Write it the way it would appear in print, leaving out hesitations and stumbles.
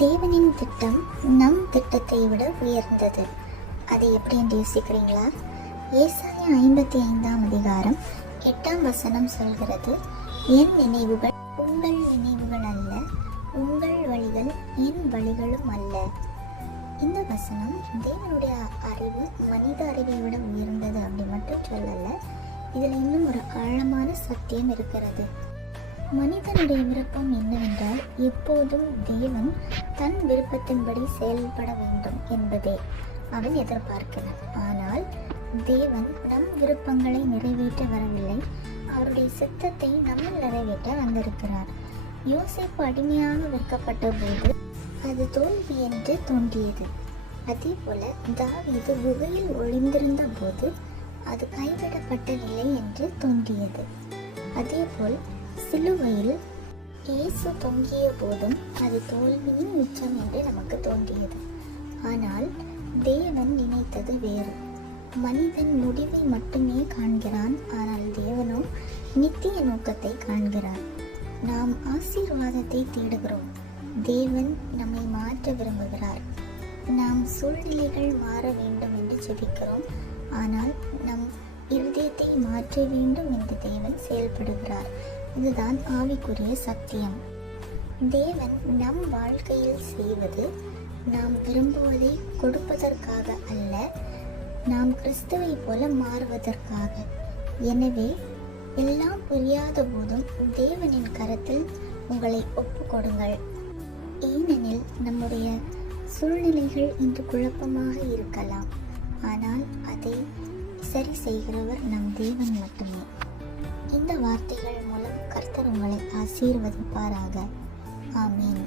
தேவனின் திட்டம் நம் திட்டத்தை விட உயர்ந்தது. அது எப்படி என்று யோசிக்கிறீங்களா? ஏசாயா 55ஆம் அதிகாரம் 8ஆம் வசனம் சொல்கிறது, என் நினைவுகள் உங்கள் நினைவுகள் அல்ல, உங்கள் வழிகள் என் வழிகளும் அல்ல. இந்த வசனம் தேவனுடைய அறிவு மனித அறிவை விட உயர்ந்தது அப்படி மட்டும் சொல்லல, இதில் இன்னும் ஒரு ஆழமான சத்தியம் இருக்கிறது. மனிதனுடைய விருப்பம் என்னவென்றால் எப்போதும் தேவன் தன் விருப்பத்தின்படி செயல்பட வேண்டும் என்பதே அவன் எதிர்பார்க்கிறான். ஆனால் தேவன் நம் விருப்பங்களை நிறைவேற்ற வரவில்லை, அவருடைய சித்தத்தை நம்மில் நிறைவேற்ற வந்திருக்கிறார். யோசேப்பு அடிமையாக விற்கப்பட்ட போது அது தோல்வி என்று தோன்றியது. அதே போல தாவீது குகையில் ஒளிந்திருந்த போது அது கைவிடப்பட்ட நிலை என்று தோன்றியது. அதேபோல் சிலுவையில் இயேசு தொங்கிய போதும் அது தோல்வியின் உச்சம் என்று நமக்கு தோன்றியது. ஆனால் தேவன் நினைத்தது வேறு. மனிதன் முடிவை மட்டுமே காண்கிறான், ஆனால் தேவனோ நித்திய நோக்கத்தை காண்கிறார். நாம் ஆசீர்வாதத்தை தேடுகிறோம், தேவன் நம்மை மாற்ற விரும்புகிறார். நாம் சூழ்நிலைகள் மாற வேண்டும் என்று ஜெபிக்கிறோம், ஆனால் நம் இருதயத்தை மாற்ற வேண்டும் என்று தேவன் செயல்படுகிறார். இதுதான் ஆவிக்குரிய சத்தியம். தேவன் நம் வாழ்க்கையில் செய்வது நாம் விரும்புவதை கொடுப்பதற்காக அல்ல, நாம் கிறிஸ்துவை போல மாறுவதற்காக. எனவே எல்லாம் புரியாத போதும் தேவனின் கரத்தில் உங்களை ஒப்பு கொடுங்கள். ஏனெனில் நம்முடைய சூழ்நிலைகள் இன்று குழப்பமாக இருக்கலாம், ஆனால் அதை சரி செய்கிறவர் நம் தேவன் மட்டுமே. இந்த வார்த்தைகள் மூலம் கர்த்தர் உங்களை ஆசீர்வதிப்பாராக. ஆமீன்.